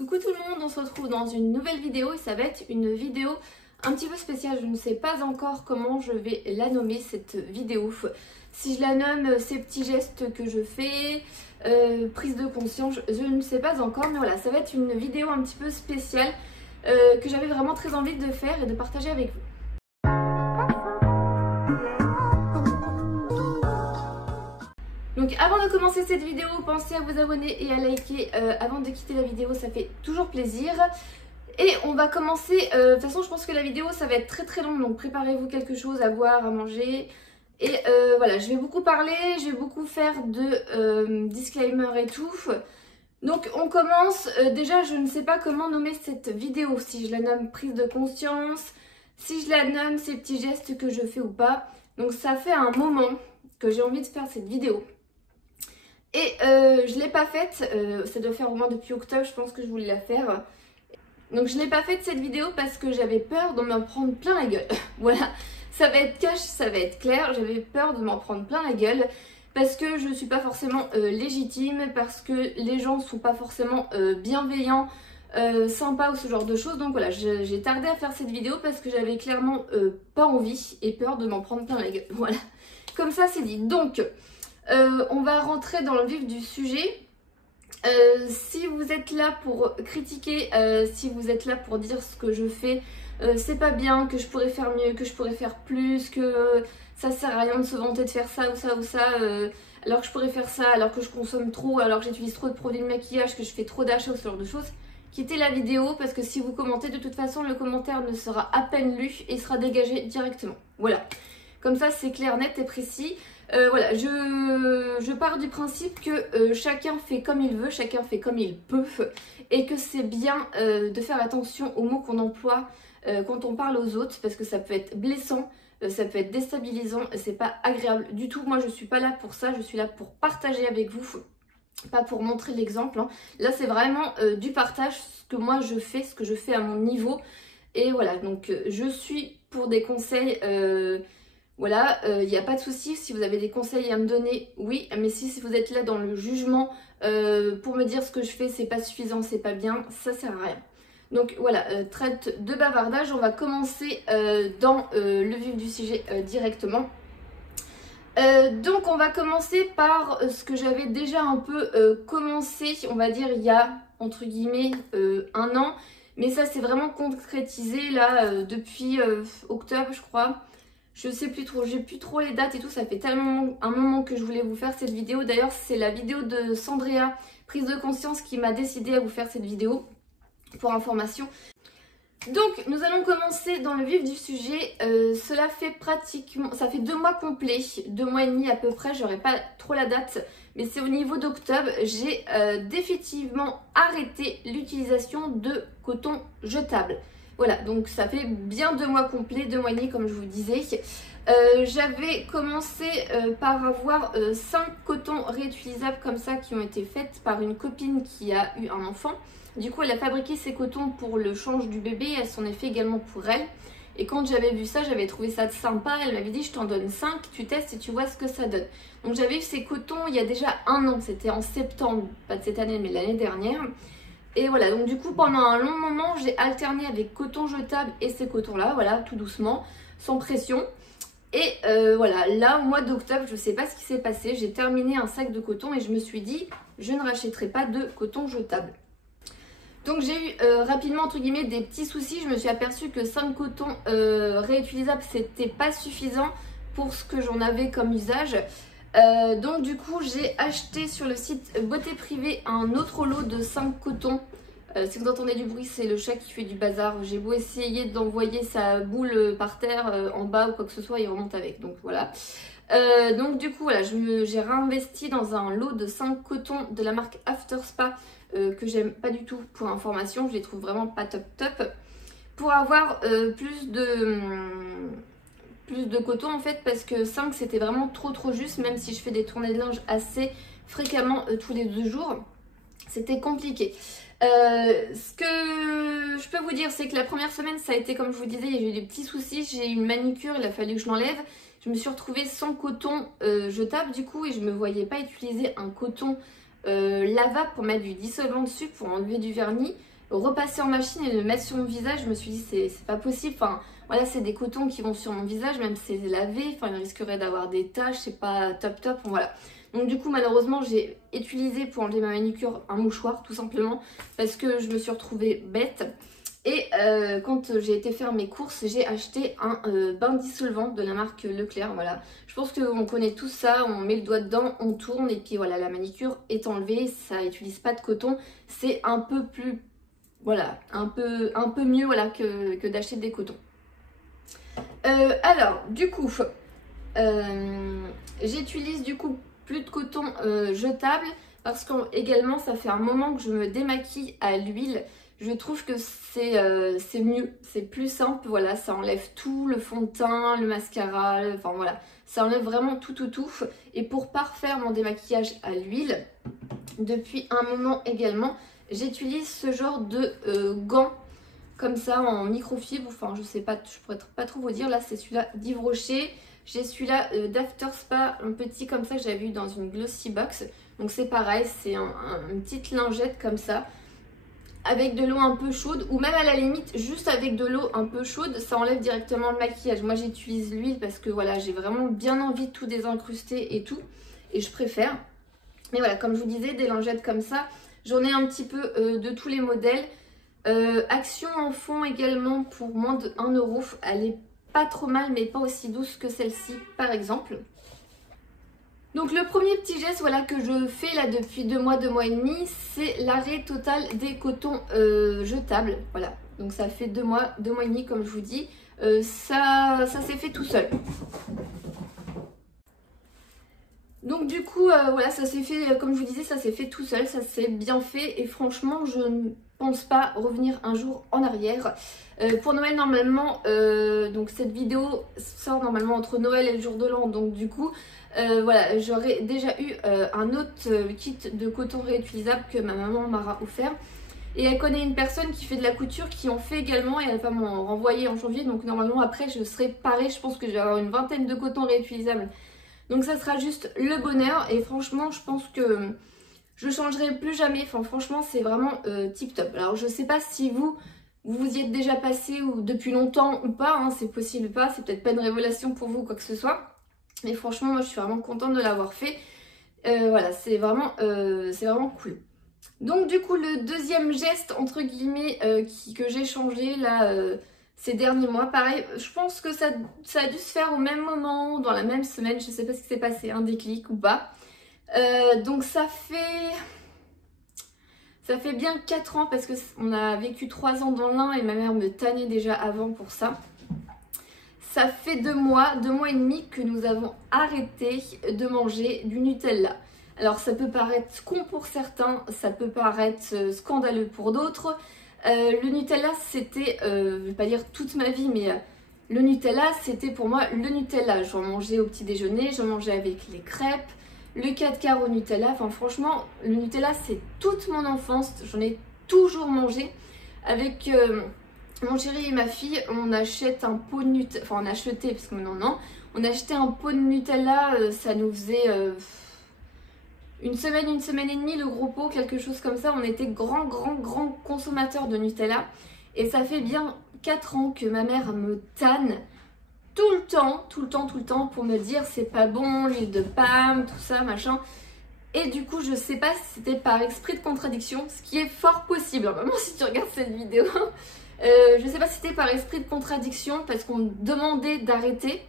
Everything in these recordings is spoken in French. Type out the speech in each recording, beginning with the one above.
Coucou tout le monde, on se retrouve dans une nouvelle vidéo et ça va être une vidéo un petit peu spéciale. Je ne sais pas encore comment je vais la nommer cette vidéo. Si je la nomme ces petits gestes que je fais, prise de conscience, je ne sais pas encore. Mais voilà, ça va être une vidéo un petit peu spéciale que j'avais vraiment très envie de faire et de partager avec vous. Donc avant de commencer cette vidéo, pensez à vous abonner et à liker avant de quitter la vidéo, ça fait toujours plaisir. Et on va commencer, de toute façon je pense que la vidéo ça va être très longue, donc préparez-vous quelque chose à boire, à manger. Et voilà, je vais beaucoup parler, je vais beaucoup faire de disclaimer et tout. Donc on commence, déjà je ne sais pas comment nommer cette vidéo, si je la nomme prise de conscience, si je la nomme ces petits gestes que je fais ou pas. Donc ça fait un moment que j'ai envie de faire cette vidéo. Et je ne l'ai pas faite, ça doit faire au moins depuis octobre, je pense que je voulais la faire. Donc je n'ai pas faite cette vidéo parce que j'avais peur de m'en prendre plein la gueule. Voilà, ça va être cash, ça va être clair, j'avais peur de m'en prendre plein la gueule. Parce que je ne suis pas forcément légitime, parce que les gens ne sont pas forcément bienveillants, sympas ou ce genre de choses. Donc voilà, j'ai tardé à faire cette vidéo parce que j'avais clairement pas envie et peur de m'en prendre plein la gueule. Voilà, comme ça c'est dit. Donc... on va rentrer dans le vif du sujet. Si vous êtes là pour critiquer, si vous êtes là pour dire ce que je fais, c'est pas bien, que je pourrais faire mieux, que je pourrais faire plus, que ça sert à rien de se vanter de faire ça ou ça ou ça, alors que je pourrais faire ça, alors que je consomme trop, alors que j'utilise trop de produits de maquillage, que je fais trop d'achats ou ce genre de choses, quittez la vidéo parce que si vous commentez, de toute façon le commentaire ne sera à peine lu et sera dégagé directement. Voilà, comme ça c'est clair, net et précis. Voilà, je pars du principe que chacun fait comme il veut, chacun fait comme il peut et que c'est bien de faire attention aux mots qu'on emploie quand on parle aux autres parce que ça peut être blessant, ça peut être déstabilisant, c'est pas agréable du tout. Moi je suis pas là pour ça, je suis là pour partager avec vous, pas pour montrer l'exemple. Hein. Là c'est vraiment du partage, ce que moi je fais, ce que je fais à mon niveau et voilà, donc je suis pour des conseils... Voilà, il n'y a pas de souci, si vous avez des conseils à me donner, oui, mais si vous êtes là dans le jugement pour me dire ce que je fais, c'est pas suffisant, c'est pas bien, ça sert à rien. Donc voilà, traite de bavardage, on va commencer dans le vif du sujet directement. Donc on va commencer par ce que j'avais déjà un peu commencé, on va dire il y a entre guillemets un an, mais ça c'est vraiment concrétisé là depuis octobre je crois. Je sais plus trop, j'ai plus trop les dates et tout, ça fait tellement un moment que je voulais vous faire cette vidéo. D'ailleurs, c'est la vidéo de Sandrea, prise de conscience, qui m'a décidé à vous faire cette vidéo pour information. Donc, nous allons commencer dans le vif du sujet. Cela fait pratiquement, ça fait 2 mois complets, 2 mois et demi à peu près, j'aurai pas trop la date, mais c'est au niveau d'octobre. J'ai définitivement arrêté l'utilisation de coton jetable. Voilà, donc ça fait bien 2 mois complets, 2 mois et demi comme je vous disais. J'avais commencé par avoir 5 cotons réutilisables comme ça qui ont été faites par une copine qui a eu un enfant. Du coup, elle a fabriqué ces cotons pour le change du bébé, elle s'en est fait également pour elle. Et quand j'avais vu ça, j'avais trouvé ça sympa. Elle m'avait dit, je t'en donne 5, tu testes et tu vois ce que ça donne. Donc j'avais eu ces cotons il y a déjà 1 an, c'était en septembre, pas de cette année mais l'année dernière. Et voilà, donc du coup pendant un long moment j'ai alterné avec coton jetable et ces cotons là, voilà, tout doucement, sans pression. Et voilà, là au mois d'octobre, je sais pas ce qui s'est passé, j'ai terminé un sac de coton et je me suis dit, je ne rachèterai pas de coton jetable. Donc j'ai eu rapidement entre guillemets des petits soucis, je me suis aperçue que 5 cotons réutilisables c'était pas suffisant pour ce que j'en avais comme usage. Donc du coup j'ai acheté sur le site Beauté Privée un autre lot de 5 cotons. Si vous entendez du bruit, c'est le chat qui fait du bazar. J'ai beau essayer d'envoyer sa boule par terre en bas ou quoi que ce soit, il remonte avec, donc voilà. Donc du coup voilà, j'ai réinvesti dans un lot de 5 cotons de la marque After Spa que j'aime pas du tout pour information, je les trouve vraiment pas top pour avoir plus de coton en fait, parce que 5 c'était vraiment trop juste, même si je fais des tournées de linge assez fréquemment tous les 2 jours, c'était compliqué. Ce que je peux vous dire, c'est que la première semaine ça a été comme je vous disais, j'ai eu des petits soucis, j'ai eu une manucure, il a fallu que je l'enlève, je me suis retrouvée sans coton jetable du coup et je me voyais pas utiliser un coton lavable pour mettre du dissolvant dessus, pour enlever du vernis, repasser en machine et le mettre sur mon visage. Je me suis dit c'est pas possible, enfin voilà, c'est des cotons qui vont sur mon visage, même si c'est lavé, enfin il risquerait d'avoir des taches, c'est pas top, voilà. Donc du coup malheureusement j'ai utilisé pour enlever ma manucure un mouchoir tout simplement parce que je me suis retrouvée bête. Et quand j'ai été faire mes courses, j'ai acheté un bain dissolvant de la marque Leclerc, voilà. Je pense qu'on connaît tout ça, on met le doigt dedans, on tourne et puis voilà, la manicure est enlevée, ça n'utilise pas de coton. C'est un peu plus, voilà, un peu mieux voilà, que d'acheter des cotons. Alors, du coup, j'utilise du coup plus de coton jetable parce que également ça fait un moment que je me démaquille à l'huile. Je trouve que c'est mieux, c'est plus simple, voilà, ça enlève tout, le fond de teint, le mascara, enfin voilà, ça enlève vraiment tout. Et pour parfaire mon démaquillage à l'huile, depuis un moment également, j'utilise ce genre de gants, comme ça en microfibre, enfin je sais pas, je pourrais pas trop vous dire, là c'est celui-là d'Yves Rocher. J'ai celui-là d'After Spa, un petit comme ça que j'avais vu dans une glossy box. Donc c'est pareil, c'est une petite lingette comme ça, avec de l'eau un peu chaude, ou même à la limite juste avec de l'eau un peu chaude, ça enlève directement le maquillage. Moi j'utilise l'huile parce que voilà, j'ai vraiment bien envie de tout désincruster et tout, et je préfère. Mais voilà, comme je vous disais, des lingettes comme ça, j'en ai un petit peu de tous les modèles. Action en fond également pour moins de 1 €, elle est pas trop mal mais pas aussi douce que celle-ci par exemple. Donc le premier petit geste voilà, que je fais là depuis 2 mois et demi, c'est l'arrêt total des cotons jetables. Voilà, donc ça fait 2 mois et demi comme je vous dis, ça s'est fait tout seul. Donc du coup voilà, ça s'est fait, comme je vous disais, ça s'est fait tout seul, ça s'est bien fait et franchement je ne pense pas revenir un jour en arrière. Pour Noël normalement, donc cette vidéo sort normalement entre Noël et le jour de l'an, donc du coup voilà, j'aurais déjà eu un autre kit de coton réutilisable que ma maman m'a offert. Et elle connaît une personne qui fait de la couture qui en fait également et elle va m'en renvoyer en janvier, donc normalement après je serai parée, je pense que je vais avoir une vingtaine de cotons réutilisables. Donc ça sera juste le bonheur et franchement je pense que je changerai plus jamais. Enfin franchement c'est vraiment tip top. Alors je sais pas si vous y êtes déjà passé ou depuis longtemps ou pas, hein, c'est possible ou pas, c'est peut-être pas une révélation pour vous quoi que ce soit. Mais franchement moi je suis vraiment contente de l'avoir fait. Voilà, c'est vraiment cool. Donc du coup le deuxième geste entre guillemets que j'ai changé là ces derniers mois, pareil, je pense que ça a dû se faire au même moment, dans la même semaine, je sais pas ce qui s'est passé, un déclic ou pas. Donc ça fait bien 4 ans parce qu'on a vécu 3 ans dans l'Ain et ma mère me tannait déjà avant pour ça. Ça fait 2 mois et demi que nous avons arrêté de manger du Nutella. Alors ça peut paraître con pour certains, ça peut paraître scandaleux pour d'autres. Le Nutella c'était, je vais pas dire toute ma vie, mais le Nutella c'était pour moi le Nutella. J'en mangeais au petit déjeuner, j'en mangeais avec les crêpes, le 4 quarts au Nutella. Enfin franchement le Nutella c'est toute mon enfance, j'en ai toujours mangé. Avec mon chéri et ma fille, on achète un pot de Nutella, enfin on a acheté parce que maintenant non, on a acheté un pot de Nutella, ça nous faisait une semaine et demie le gros pot, quelque chose comme ça. On était grand consommateurs de Nutella et ça fait bien 4 ans que ma mère me tanne tout le temps pour me dire c'est pas bon, l'huile de palme, tout ça machin. Et du coup je sais pas si c'était par esprit de contradiction, ce qui est fort possible, vraiment si tu regardes cette vidéo. Je sais pas si c'était par esprit de contradiction parce qu'on me demandait d'arrêter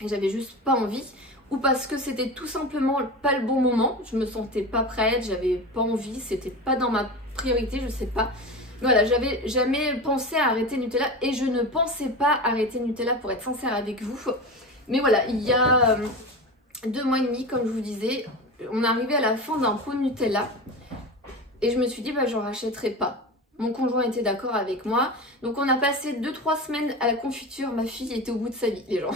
et j'avais juste pas envie, ou parce que c'était tout simplement pas le bon moment, je me sentais pas prête, j'avais pas envie, c'était pas dans ma priorité, je sais pas. Voilà, j'avais jamais pensé à arrêter Nutella et je ne pensais pas arrêter Nutella pour être sincère avec vous. Mais voilà, il y a 2 mois et demi, comme je vous disais, on est arrivé à la fin d'un pot de Nutella et je me suis dit bah j'en rachèterai pas. Mon conjoint était d'accord avec moi. Donc on a passé 2-3 semaines à la confiture. Ma fille était au bout de sa vie, les gens.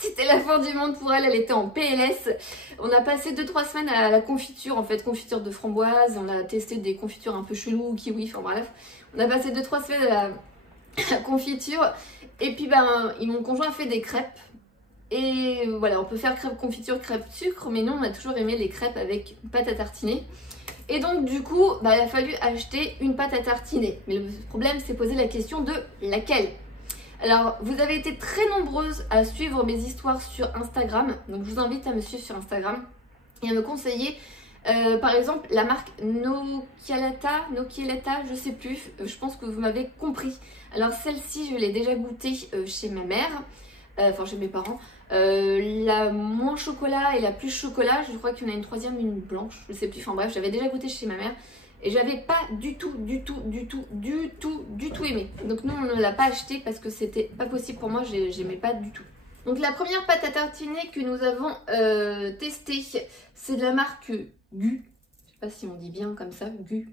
C'était la fin du monde pour elle, elle était en PLS. On a passé 2-3 semaines à la confiture, en fait, confiture de framboise. On a testé des confitures un peu chelou, kiwi, enfin bref. On a passé 2-3 semaines à la confiture. Et puis ben, mon conjoint a fait des crêpes. Et voilà, on peut faire crêpes confiture, crêpes sucre, mais nous on a toujours aimé les crêpes avec pâte à tartiner. Et donc du coup, il a fallu acheter une pâte à tartiner. Mais le problème, c'est poser la question de laquelle. Alors, vous avez été très nombreuses à suivre mes histoires sur Instagram. Donc je vous invite à me suivre sur Instagram et à me conseiller, par exemple, la marque Nocchialata, je sais plus. Je pense que vous m'avez compris. Alors celle-ci, je l'ai déjà goûtée chez ma mère, enfin chez mes parents. La moins chocolat et la plus chocolat, je crois qu'il y en a une troisième, une blanche, je sais plus. Enfin bref, j'avais déjà goûté chez ma mère et j'avais pas du tout aimé. Donc nous on ne l'a pas acheté parce que c'était pas possible pour moi, j'aimais pas du tout. Donc la première pâte à tartiner que nous avons testée, c'est de la marque Gu. Je sais pas si on dit bien comme ça, Gu.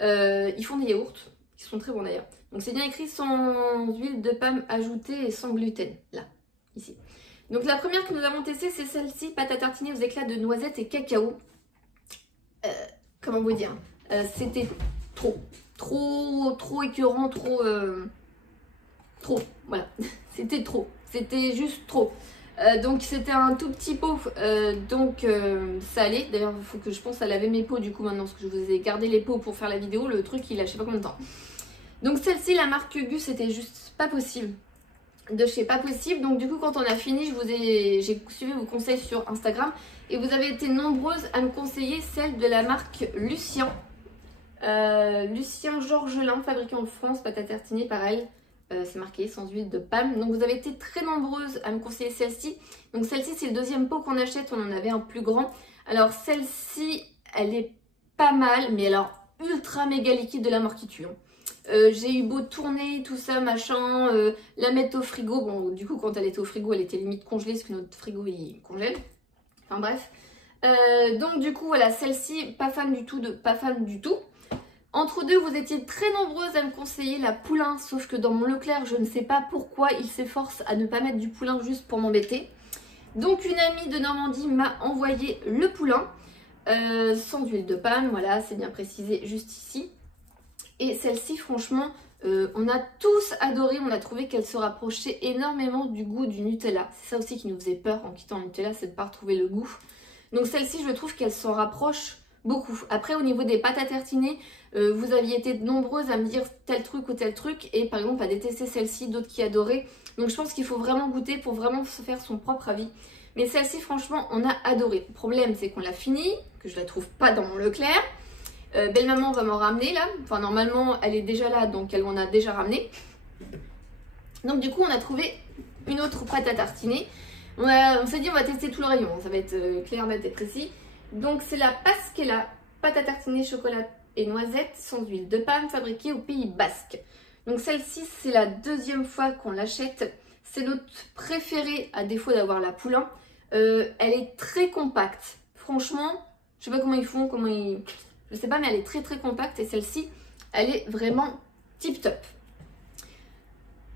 Ils font des yaourts qui sont très bons d'ailleurs. Donc c'est bien écrit sans huile de palme ajoutée et sans gluten, là, ici. Donc la première que nous avons testée, c'est celle-ci, pâte à tartiner aux éclats de noisettes et cacao. Comment vous dire, c'était trop écœurant, trop, voilà, c'était trop, c'était juste trop. Donc c'était un tout petit pot, salé. D'ailleurs il faut que je pense à laver mes pots du coup maintenant, parce que je vous ai gardé les pots pour faire la vidéo, le truc il a je sais pas combien de temps. Donc celle-ci, la marque Gus, c'était juste pas possible. De chez pas possible. Donc du coup quand on a fini, j'ai suivi vos conseils sur Instagram et vous avez été nombreuses à me conseiller celle de la marque Lucien. Lucien Georgelin, fabriqué en France, pâte à tartiner pareil. C'est marqué sans huile de palme. Donc vous avez été très nombreuses à me conseiller celle-ci. Donc celle-ci c'est le deuxième pot qu'on achète, on en avait un plus grand. Alors celle-ci elle est pas mal, mais alors ultra méga liquide de la mort qui tue. J'ai eu beau tourner tout ça machin, la mettre au frigo. Bon du coup quand elle était au frigo elle était limite congelée parce que notre frigo il congèle. Enfin bref. Donc du coup voilà, celle-ci pas fan du tout. Entre deux, vous étiez très nombreuses à me conseiller la poulain, sauf que dans mon Leclerc, je ne sais pas pourquoi il s'efforce à ne pas mettre du poulain juste pour m'embêter. Donc une amie de Normandie m'a envoyé le poulain, sans huile de palme, voilà, c'est bien précisé juste ici. Et celle-ci, franchement, on a tous adoré, on a trouvé qu'elle se rapprochait énormément du goût du Nutella. C'est ça aussi qui nous faisait peur en quittant le Nutella, c'est de ne pas retrouver le goût. Donc celle-ci, je trouve qu'elle s'en rapproche beaucoup. Après, au niveau des pâtes à tartiner, vous aviez été nombreuses à me dire tel truc ou tel truc et par exemple à détester celle-ci, d'autres qui adoraient. Donc je pense qu'il faut vraiment goûter pour vraiment se faire son propre avis. Mais celle-ci, franchement, on a adoré. Le problème, c'est qu'on l'a finie, que je la trouve pas dans mon Leclerc. Belle maman va m'en ramener là. Enfin, normalement, elle est déjà là, donc elle m'en a déjà ramené. Donc du coup, on a trouvé une autre pâte à tartiner. On s'est dit, on va tester tout le rayon. Ça va être clair, net et précis. Donc c'est la Pasquella, pâte à tartiner chocolat et noisettes sans huile de palme, fabriquée au Pays Basque. Donc celle-ci, c'est la deuxième fois qu'on l'achète. C'est notre préférée à défaut d'avoir la poulain. Elle est très compacte. Franchement, je sais pas comment ils font, je sais pas, mais elle est très compacte et celle-ci, elle est vraiment tip top.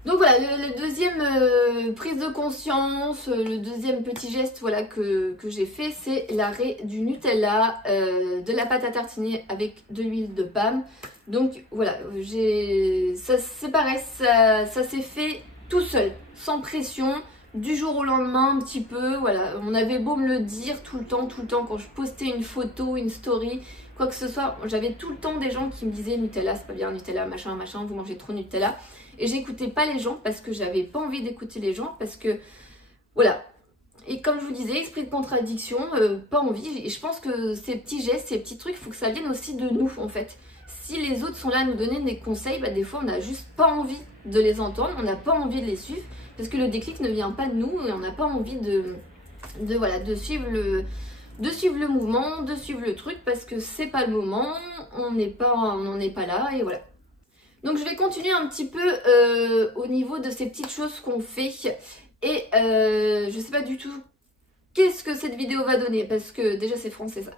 Donc voilà, le deuxième prise de conscience, le deuxième petit geste voilà, que j'ai fait, c'est l'arrêt du Nutella, de la pâte à tartiner avec de l'huile de palme. Donc voilà, c'est pareil, ça s'est fait tout seul, sans pression, du jour au lendemain un petit peu. Voilà, on avait beau me le dire tout le temps, quand je postais une photo, une story, quoi que ce soit, j'avais tout le temps des gens qui me disaient Nutella, c'est pas bien, Nutella, machin, vous mangez trop Nutella. Et j'écoutais pas les gens parce que j'avais pas envie d'écouter les gens parce que voilà. Et comme je vous disais, esprit de contradiction, pas envie. Et je pense que ces petits gestes, ces petits trucs, il faut que ça vienne aussi de nous en fait. Si les autres sont là à nous donner des conseils, bah, des fois on n'a juste pas envie de les entendre, on n'a pas envie de les suivre parce que le déclic ne vient pas de nous et on n'a pas envie de suivre le mouvement, de suivre le truc parce que c'est pas le moment, on n'en est pas là et voilà. Donc je vais continuer un petit peu au niveau de ces petites choses qu'on fait et je sais pas du tout qu'est-ce que cette vidéo va donner parce que déjà c'est français ça.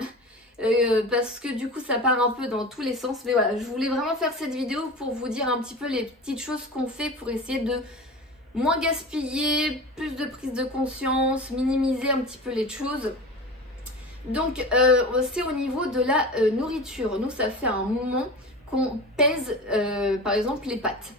Parce que du coup ça part un peu dans tous les sens, mais voilà, je voulais vraiment faire cette vidéo pour vous dire un petit peu les petites choses qu'on fait pour essayer de moins gaspiller, plus de prise de conscience, minimiser un petit peu les choses. Donc c'est au niveau de la nourriture. Nous ça fait un moment qu'on pèse par exemple les pâtes.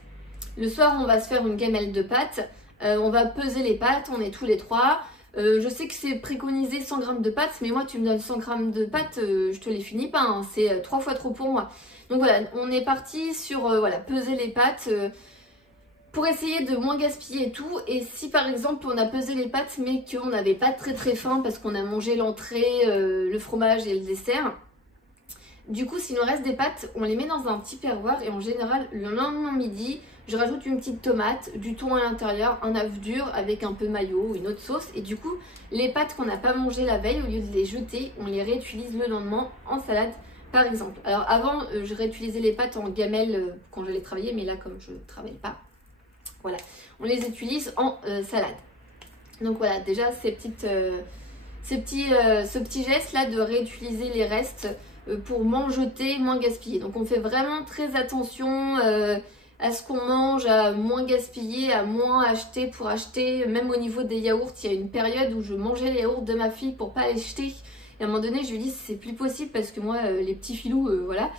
Le soir on va se faire une gamelle de pâtes On va peser les pâtes, on est tous les trois. Je sais que c'est préconisé 100 g de pâtes, mais moi tu me donnes 100 g de pâtes, je te les finis pas, hein. C'est 3 fois trop pour moi. Donc voilà, on est parti sur voilà, peser les pâtes pour essayer de moins gaspiller et tout. Et si par exemple on a pesé les pâtes mais qu'on n'avait pas très faim parce qu'on a mangé l'entrée, le fromage et le dessert, du coup s'il nous reste des pâtes, on les met dans un petit perroir et en général le lendemain midi, je rajoute une petite tomate, du thon à l'intérieur, un œuf dur avec un peu mayo ou une autre sauce. Et du coup, les pâtes qu'on n'a pas mangées la veille, au lieu de les jeter, on les réutilise le lendemain en salade par exemple. Alors avant, je réutilisais les pâtes en gamelle quand j'allais travailler, mais là comme je ne travaille pas, voilà, on les utilise en salade. Donc voilà, déjà ce petit geste là de réutiliser les restes pour moins jeter, moins gaspiller. Donc on fait vraiment très attention à ce qu'on mange, à moins gaspiller, à moins acheter pour acheter. Même au niveau des yaourts, il y a une période où je mangeais les yaourts de ma fille pour pas les jeter. Et à un moment donné, je lui dis c'est plus possible parce que moi, les petits filous, voilà.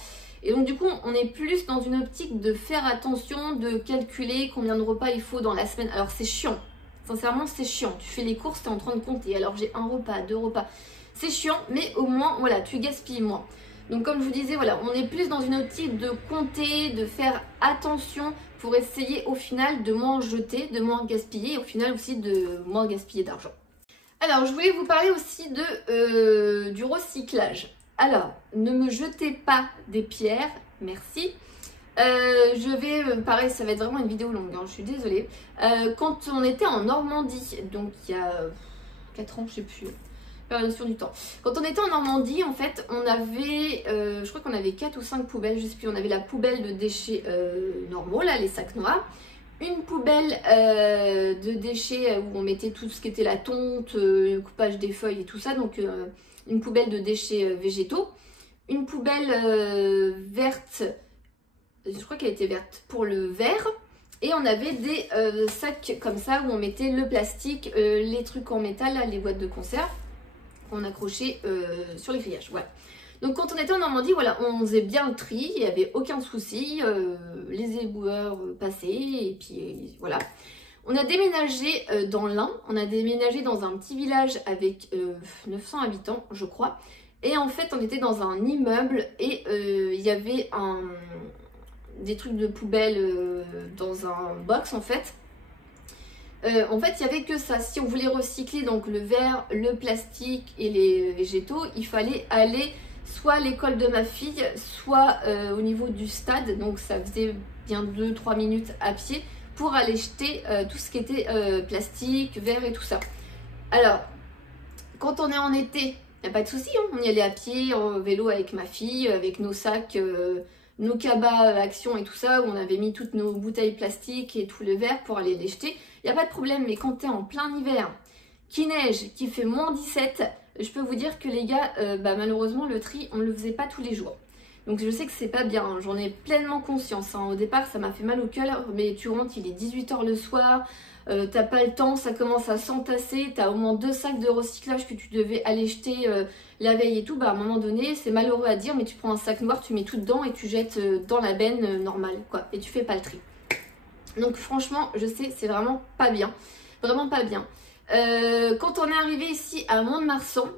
Et donc du coup, on est plus dans une optique de faire attention, de calculer combien de repas il faut dans la semaine. Alors c'est chiant, sincèrement c'est chiant. Tu fais les courses, tu es en train de compter. Alors j'ai un repas, 2 repas. C'est chiant, mais au moins, voilà, tu gaspilles moins. Donc comme je vous disais, voilà, on est plus dans une optique de compter, de faire attention pour essayer au final de moins jeter, de moins gaspiller et au final aussi de moins gaspiller d'argent. Alors je voulais vous parler aussi du recyclage. Alors, ne me jetez pas des pierres, merci. Je vais, pareil, ça va être vraiment une vidéo longue, hein, je suis désolée. Quand on était en Normandie, donc il y a 4 ans, je sais plus, la notion du temps. Quand on était en Normandie, en fait, on avait, je crois qu'on avait 4 ou 5 poubelles, je sais plus, on avait la poubelle de déchets normaux, là, les sacs noirs. Une poubelle de déchets où on mettait tout ce qui était la tonte, le coupage des feuilles et tout ça, donc une poubelle de déchets végétaux. Une poubelle verte, je crois qu'elle était verte pour le verre. Et on avait des sacs comme ça où on mettait le plastique, les trucs en métal, là, les boîtes de conserve qu'on accrochait sur les grillages. Voilà. Donc quand on était en Normandie, voilà, on faisait bien le tri, il n'y avait aucun souci, les éboueurs passaient et puis voilà. On a déménagé dans l'Ain, on a déménagé dans un petit village avec 900 habitants, je crois. Et en fait, on était dans un immeuble et il y avait des trucs de poubelle dans un box en fait. En fait, il n'y avait que ça. Si on voulait recycler donc le verre, le plastique et les végétaux, il fallait aller soit à l'école de ma fille, soit au niveau du stade. Donc ça faisait bien 2-3 minutes à pied pour aller jeter tout ce qui était plastique, verre et tout ça. Alors, quand on est en été, il n'y a pas de souci, hein. On y allait à pied, en vélo avec ma fille, avec nos sacs, nos cabas Action et tout ça, où on avait mis toutes nos bouteilles plastiques et tout le verre pour aller les jeter. Il n'y a pas de problème, mais quand tu es en plein hiver, qu'il neige, qu'il fait moins 17, je peux vous dire que les gars, malheureusement, le tri, on ne le faisait pas tous les jours. Donc je sais que c'est pas bien, hein. J'en ai pleinement conscience, hein. Au départ, ça m'a fait mal au cœur, mais tu rentres, il est 18 h le soir, t'as pas le temps, ça commence à s'entasser, t'as au moins 2 sacs de recyclage que tu devais aller jeter la veille et tout. Bah à un moment donné, c'est malheureux à dire, mais tu prends un sac noir, tu mets tout dedans et tu jettes dans la benne normale, quoi. Et tu fais pas le tri. Donc franchement, je sais, c'est vraiment pas bien. Vraiment pas bien. Quand on est arrivé ici à Mont-de-Marsan,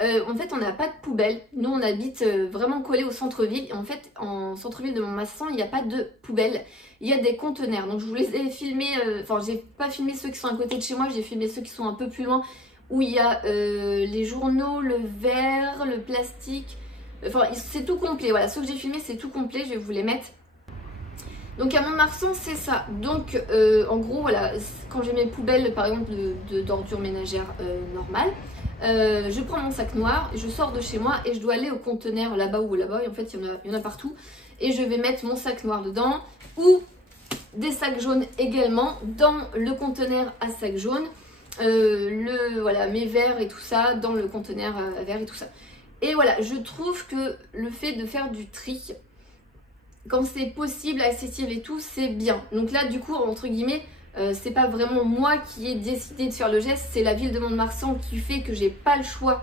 en fait on n'a pas de poubelle. Nous on habite vraiment collé au centre-ville. Et en fait en centre-ville de Mont-de-Marsan, il n'y a pas de poubelle. Il y a des conteneurs. Donc je vous les ai filmés, enfin j'ai pas filmé ceux qui sont à côté de chez moi, j'ai filmé ceux qui sont un peu plus loin. Où il y a les journaux, le verre, le plastique. Enfin c'est tout complet. Voilà, ceux que j'ai filmés c'est tout complet, je vais vous les mettre. Donc à Mont-de-Marsan c'est ça. Donc en gros voilà, quand j'ai mes poubelles par exemple d'ordures ménagères normales, je prends mon sac noir, je sors de chez moi et je dois aller au conteneur là-bas ou là-bas. Et en fait il y en a partout. Et je vais mettre mon sac noir dedans ou des sacs jaunes également dans le conteneur à sac jaune. Voilà, mes verres et tout ça dans le conteneur à verre et tout ça. Et voilà, je trouve que le fait de faire du tri, quand c'est possible, accessible et tout, c'est bien. Donc là, du coup, entre guillemets, c'est pas vraiment moi qui ai décidé de faire le geste, c'est la ville de Mont-de-Marsan qui fait que j'ai pas le choix,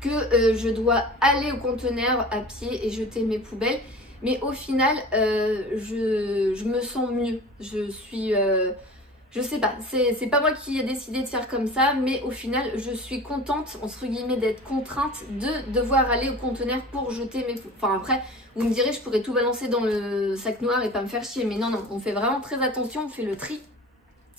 que je dois aller au conteneur à pied et jeter mes poubelles. Mais au final, je me sens mieux. Je Je sais pas, c'est pas moi qui ai décidé de faire comme ça, mais au final je suis contente entre guillemets d'être contrainte de devoir aller au conteneur pour jeter mes pots. Enfin après vous me direz je pourrais tout balancer dans le sac noir et pas me faire chier, mais non, on fait vraiment très attention, on fait le tri.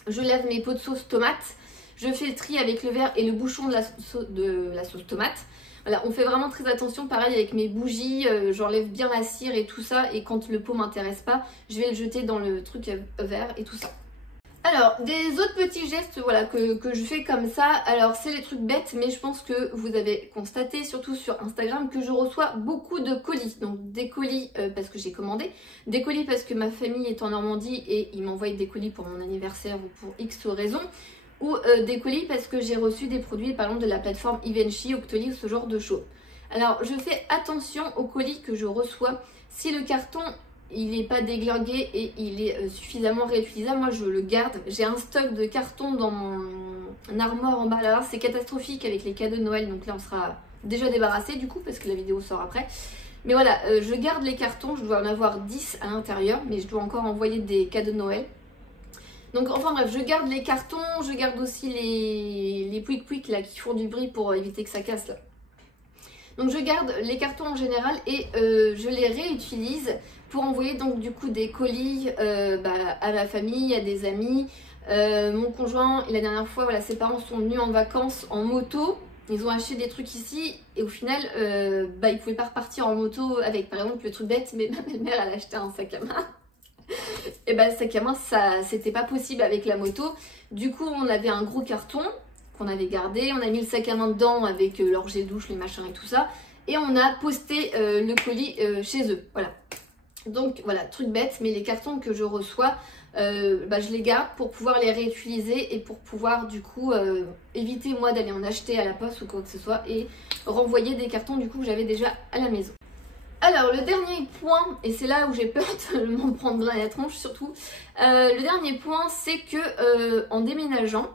Je lave mes pots de sauce tomate, je fais le tri avec le verre et le bouchon de la sauce tomate. Voilà, on fait vraiment très attention, pareil avec mes bougies, j'enlève bien la cire et tout ça, et quand le pot m'intéresse pas, je vais le jeter dans le truc vert et tout ça. Alors, des autres petits gestes voilà, que je fais comme ça, alors c'est les trucs bêtes, mais je pense que vous avez constaté, surtout sur Instagram, que je reçois beaucoup de colis. Donc des colis parce que j'ai commandé, des colis parce que ma famille est en Normandie et ils m'envoient des colis pour mon anniversaire ou pour X raisons, ou des colis parce que j'ai reçu des produits par exemple de la plateforme Givenchy, Octoly ou ce genre de choses. Alors je fais attention aux colis que je reçois. Si le carton il n'est pas déglingué et il est suffisamment réutilisable, moi je le garde. J'ai un stock de cartons dans mon armoire en bas là, c'est catastrophique avec les cadeaux de Noël, donc là on sera déjà débarrassé du coup parce que la vidéo sort après. Mais voilà, je garde les cartons, je dois en avoir 10 à l'intérieur, mais je dois encore envoyer des cadeaux de Noël. Donc enfin bref, je garde les cartons, je garde aussi les pouic-pouic là qui font du bruit pour éviter que ça casse là. Donc je garde les cartons en général et je les réutilise pour envoyer donc du coup des colis à ma famille, à des amis. Mon conjoint, la dernière fois, voilà, ses parents sont venus en vacances en moto. Ils ont acheté des trucs ici et au final, ils pouvaient pas repartir en moto avec. Par exemple, le truc bête, mais ma belle-mère, elle a acheté un sac à main. Et le sac à main, ça, c'était pas possible avec la moto. Du coup, on avait un gros carton qu'on avait gardé. On a mis le sac à main dedans avec leur gel douche, les machins et tout ça. Et on a posté le colis chez eux. Voilà. Donc voilà, truc bête, mais les cartons que je reçois, je les garde pour pouvoir les réutiliser et pour pouvoir du coup éviter moi d'aller en acheter à la poste ou quoi que ce soit et renvoyer des cartons du coup que j'avais déjà à la maison. Alors le dernier point, et c'est là où j'ai peur de m'en prendre plein la tronche surtout, le dernier point c'est que en déménageant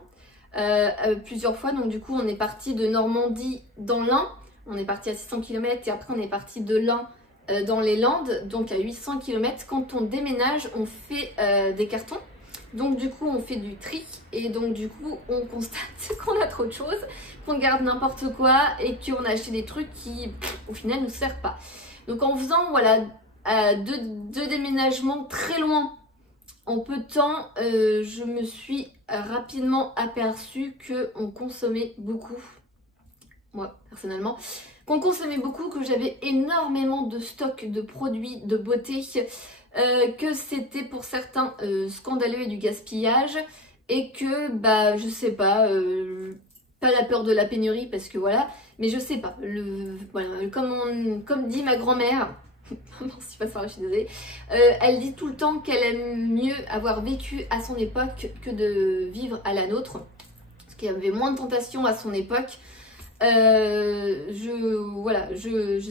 plusieurs fois, donc du coup on est parti de Normandie dans l'Ain, on est parti à 600 km et après on est parti de l'Ain dans les Landes, donc à 800 km. Quand on déménage, on fait des cartons. Donc du coup, on fait du tri et donc du coup, on constate qu'on a trop de choses, qu'on garde n'importe quoi et qu'on a acheté des trucs qui, au final, ne nous servent pas. Donc en faisant, voilà, deux déménagements très loin en peu de temps, je me suis rapidement aperçue qu'on consommait beaucoup. Moi, personnellement, qu'on consommait beaucoup, que j'avais énormément de stock de produits de beauté, que c'était pour certains scandaleux et du gaspillage, et que, je sais pas, pas la peur de la pénurie, parce que voilà, mais je sais pas, voilà, comme dit ma grand-mère, non, c'est pas ça, je suis désolée, elle dit tout le temps qu'elle aime mieux avoir vécu à son époque que de vivre à la nôtre, parce qu'il y avait moins de tentations à son époque. Je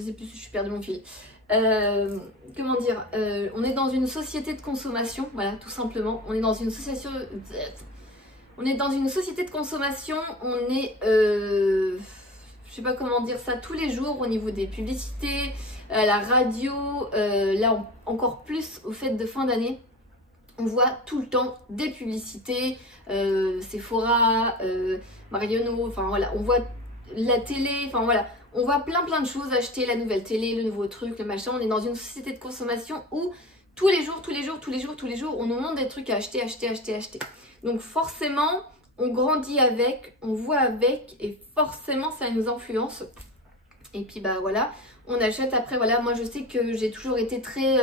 sais plus si je suis perdu mon fil. Comment dire, on est dans une société de consommation, voilà, tout simplement. On est dans une société de consommation, on est, je sais pas comment dire ça, tous les jours au niveau des publicités, la radio, là encore plus au fait de fin d'année. On voit tout le temps des publicités, Sephora, Marionneau, enfin voilà, on voit la télé, enfin voilà, on voit plein de choses, acheter la nouvelle télé, le nouveau truc, le machin. On est dans une société de consommation où tous les jours, on nous montre des trucs à acheter. Donc forcément, on grandit avec, on voit avec et forcément ça nous influence. Et puis voilà, on achète après, voilà, moi je sais que j'ai toujours été très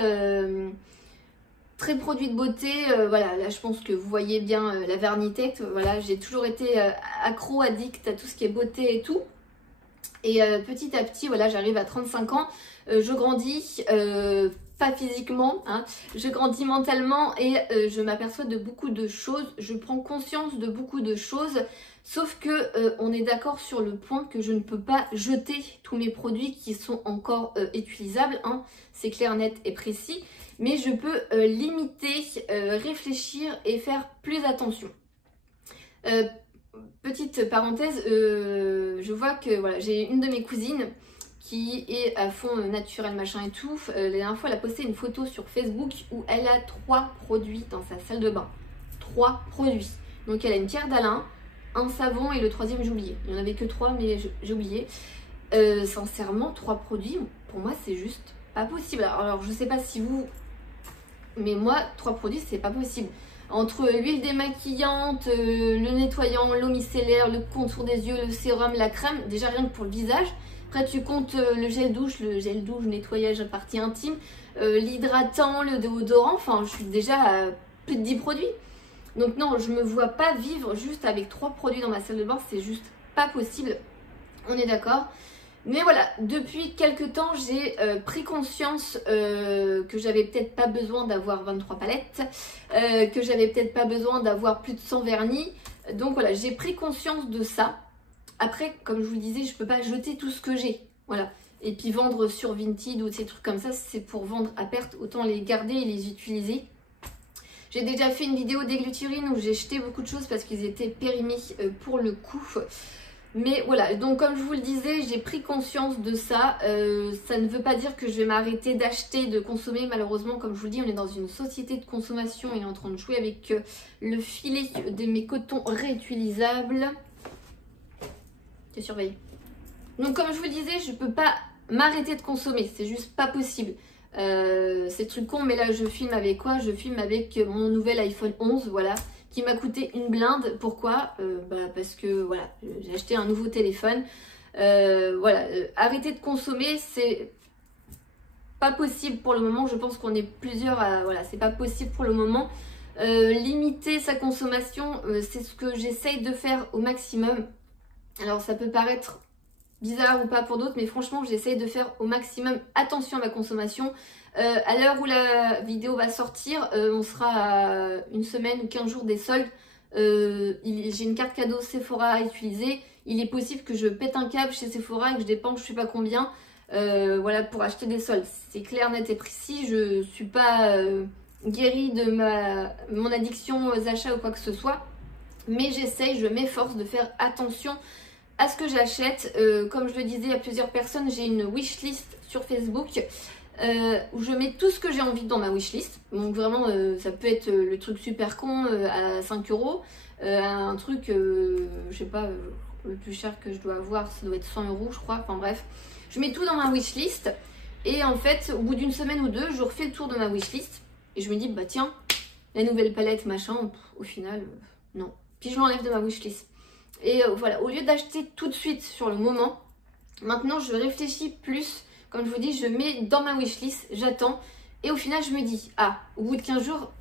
produit de beauté, voilà, là je pense que vous voyez bien la Vernitect, voilà, j'ai toujours été accro, addict à tout ce qui est beauté et tout. Et petit à petit, voilà, j'arrive à 35 ans, je grandis, pas physiquement, hein, je grandis mentalement et je m'aperçois de beaucoup de choses, je prends conscience de beaucoup de choses, sauf que on est d'accord sur le point que je ne peux pas jeter tous mes produits qui sont encore utilisables, hein, c'est clair, net et précis. Mais je peux limiter, réfléchir et faire plus attention. Petite parenthèse, je vois que voilà, j'ai une de mes cousines qui est à fond naturel machin et tout. La dernière fois, elle a posté une photo sur Facebook où elle a 3 produits dans sa salle de bain. 3 produits. Donc elle a une pierre d'Alain, un savon et le troisième j'ai oublié. Il n'y en avait que 3 mais j'ai oublié. Sincèrement 3 produits, pour moi c'est juste pas possible. Alors je sais pas si vous, mais moi 3 produits c'est pas possible. Entre l'huile démaquillante, le nettoyant, l'eau micellaire, le contour des yeux, le sérum, la crème, déjà rien que pour le visage. Après tu comptes le gel douche, nettoyage à partie intime, l'hydratant, le déodorant, enfin je suis déjà à plus de 10 produits. Donc non, je me vois pas vivre juste avec 3 produits dans ma salle de bain, c'est juste pas possible, on est d'accord. Mais voilà, depuis quelques temps, j'ai pris conscience que j'avais peut-être pas besoin d'avoir 23 palettes, que j'avais peut-être pas besoin d'avoir plus de 100 vernis. Donc voilà, j'ai pris conscience de ça. Après, comme je vous le disais, je peux pas jeter tout ce que j'ai. Voilà. Et puis vendre sur Vinted ou ces trucs comme ça, c'est pour vendre à perte. Autant les garder et les utiliser. J'ai déjà fait une vidéo d'Egluturine où j'ai jeté beaucoup de choses parce qu'ils étaient périmés pour le coup. Mais voilà, donc comme je vous le disais, j'ai pris conscience de ça. Ça ne veut pas dire que je vais m'arrêter d'acheter, de consommer. Malheureusement, comme je vous le dis, on est dans une société de consommation et on est en train de jouer avec le filet de mes cotons réutilisables. Je surveille. Donc comme je vous le disais, je ne peux pas m'arrêter de consommer. C'est juste pas possible. C'est truc con, mais là je filme avec quoi? Je filme avec mon nouvel iPhone 11, voilà. Qui m'a coûté une blinde. Pourquoi? Parce que voilà, j'ai acheté un nouveau téléphone. Voilà, arrêter de consommer, c'est pas possible pour le moment. Je pense qu'on est plusieurs à... Voilà, c'est pas possible pour le moment. Limiter sa consommation, c'est ce que j'essaye de faire au maximum. Alors ça peut paraître bizarre ou pas pour d'autres, mais franchement j'essaye de faire au maximum attention à ma consommation. À l'heure où la vidéo va sortir, on sera à une semaine ou 15 jours des soldes. J'ai une carte cadeau Sephora à utiliser. Il est possible que je pète un câble chez Sephora et que je dépense je sais pas combien voilà, pour acheter des soldes. C'est clair, net et précis. Je suis pas guérie de mon addiction aux achats ou quoi que ce soit. Mais j'essaye, je m'efforce de faire attention à ce que j'achète. Comme je le disais à plusieurs personnes, j'ai une wishlist sur Facebook où je mets tout ce que j'ai envie dans ma wishlist. Donc vraiment, ça peut être le truc super con à 5 €, un truc, je sais pas, le plus cher que je dois avoir, ça doit être 100 € je crois. Enfin bref, je mets tout dans ma wishlist et en fait, au bout d'une semaine ou deux, je refais le tour de ma wishlist et je me dis, bah tiens, la nouvelle palette, machin, au final, non. Puis je l'enlève de ma wishlist. Et voilà, au lieu d'acheter tout de suite sur le moment, maintenant je réfléchis plus. Comme je vous dis, je mets dans ma wishlist, j'attends. Et au final, je me dis, ah, au bout de 15 jours,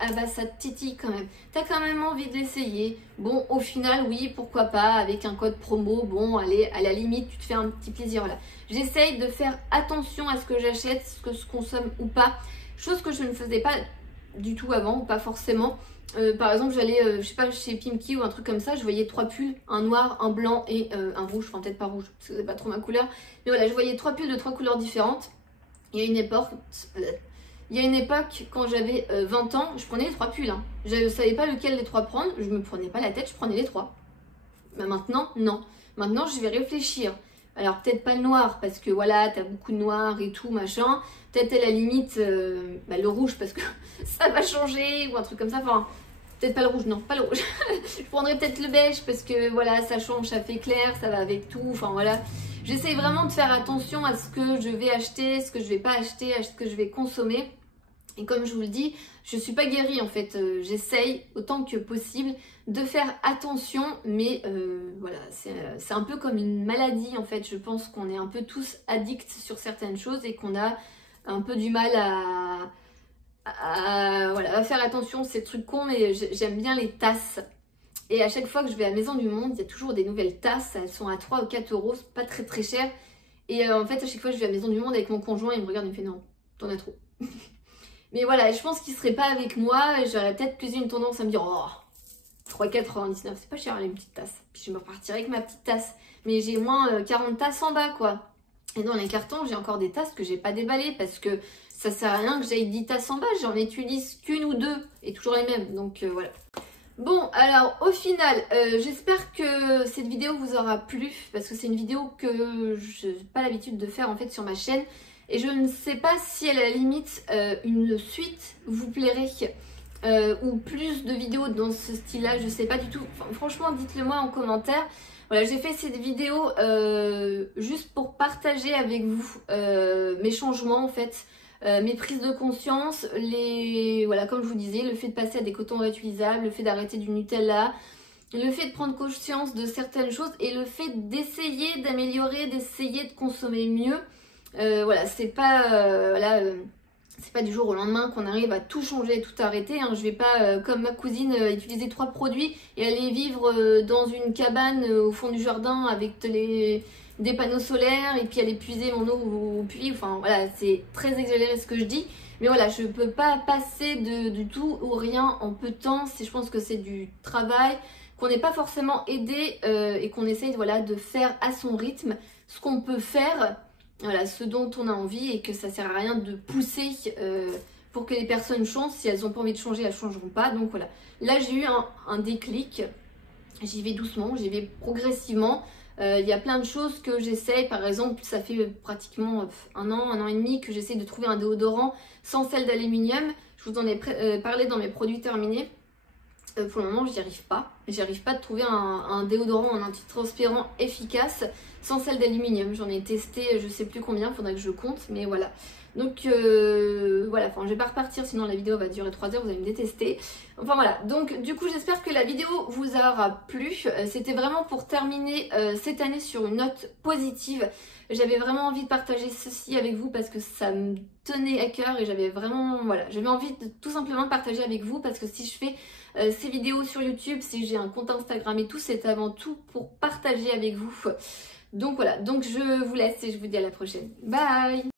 ah bah ça te titille quand même. T'as quand même envie de l'essayer. Bon, au final, oui, pourquoi pas, avec un code promo, bon, allez, à la limite, tu te fais un petit plaisir. Voilà. J'essaye de faire attention à ce que j'achète, ce que je consomme ou pas. Chose que je ne faisais pas du tout avant, ou pas forcément. Par exemple, j'allais, je sais pas, chez Pimki ou un truc comme ça, je voyais 3 pulls, un noir, un blanc et un rouge, enfin peut-être pas rouge, parce que c'est pas trop ma couleur. Mais voilà, je voyais 3 pulls de 3 couleurs différentes. Il y a une époque, quand j'avais 20 ans, je prenais les 3 pulls. Hein. Je ne savais pas lequel des 3 prendre, je me prenais pas la tête, je prenais les 3. Mais maintenant, non. Maintenant, je vais réfléchir. Alors peut-être pas le noir, parce que voilà, t'as beaucoup de noir et tout, machin. Peut-être à la limite, le rouge, parce que ça va changer, ou un truc comme ça. Enfin, peut-être pas le rouge, non, pas le rouge. Je prendrais peut-être le beige, parce que voilà, ça change, ça fait clair, ça va avec tout. Enfin voilà, j'essaie vraiment de faire attention à ce que je vais acheter, ce que je vais pas acheter, à ce que je vais consommer. Et comme je vous le dis, je suis pas guérie en fait, j'essaye autant que possible de faire attention, mais voilà, c'est un peu comme une maladie en fait. Je pense qu'on est un peu tous addicts sur certaines choses et qu'on a un peu du mal voilà, à faire attention. C'est trucs cons, mais j'aime bien les tasses. Et à chaque fois que je vais à Maison du Monde, il y a toujours des nouvelles tasses, elles sont à 3 ou 4 €, c'est pas très cher. Et en fait, à chaque fois que je vais à Maison du Monde avec mon conjoint, il me regarde et il me fait non, t'en as trop. Mais voilà, je pense qu'il serait pas avec moi, j'aurais peut-être plus une tendance à me dire oh, 3,99 €, c'est pas cher les petites tasses. Puis je me repartirai avec ma petite tasse. Mais j'ai moins 40 tasses en bas quoi. Et dans les cartons, j'ai encore des tasses que j'ai pas déballées parce que ça sert à rien que j'aille 10 tasses en bas, j'en utilise qu'une ou deux et toujours les mêmes. Donc voilà. Bon, alors au final, j'espère que cette vidéo vous aura plu parce que c'est une vidéo que je n'ai pas l'habitude de faire en fait sur ma chaîne. Et je ne sais pas si à la limite une suite vous plairait. ou plus de vidéos dans ce style-là, je sais pas du tout. Enfin, franchement, dites-le moi en commentaire. Voilà, j'ai fait cette vidéo juste pour partager avec vous mes changements en fait, mes prises de conscience, voilà, comme je vous disais, le fait de passer à des cotons réutilisables, le fait d'arrêter du Nutella, le fait de prendre conscience de certaines choses et le fait d'essayer d'améliorer, d'essayer de consommer mieux. Voilà, c'est pas c'est pas du jour au lendemain qu'on arrive à tout changer, tout arrêter. Hein. Je vais pas, comme ma cousine, utiliser 3 produits et aller vivre dans une cabane au fond du jardin avec des panneaux solaires et puis aller puiser mon eau au puits. Enfin voilà, c'est très exagéré ce que je dis. Mais voilà, je peux pas passer du tout au rien en peu de temps. Je pense que c'est du travail, qu'on n'est pas forcément aidé et qu'on essaye voilà, de faire à son rythme ce qu'on peut faire. Voilà, ce dont on a envie et que ça sert à rien de pousser pour que les personnes changent. Si elles n'ont pas envie de changer, elles ne changeront pas. Donc voilà, là j'ai eu un déclic. J'y vais doucement, j'y vais progressivement. Il y a plein de choses que j'essaye. Par exemple, ça fait pratiquement un an et demi que j'essaie de trouver un déodorant sans sel d'aluminium. Je vous en ai parlé dans mes produits terminés. Pour le moment, j'y arrive pas. J'arrive pas à trouver un déodorant en antitranspirant efficace sans sel d'aluminium. J'en ai testé je sais plus combien, faudrait que je compte, mais voilà. Donc voilà, enfin je vais pas repartir sinon la vidéo va durer 3 heures, vous allez me détester. Enfin voilà, donc du coup j'espère que la vidéo vous aura plu. C'était vraiment pour terminer cette année sur une note positive. J'avais vraiment envie de partager ceci avec vous parce que ça me tenait à cœur et j'avais vraiment, voilà, j'avais envie de tout simplement partager avec vous parce que si je fais ces vidéos sur YouTube, si j'ai un compte Instagram et tout, c'est avant tout pour partager avec vous. Donc voilà, donc je vous laisse et je vous dis à la prochaine. Bye!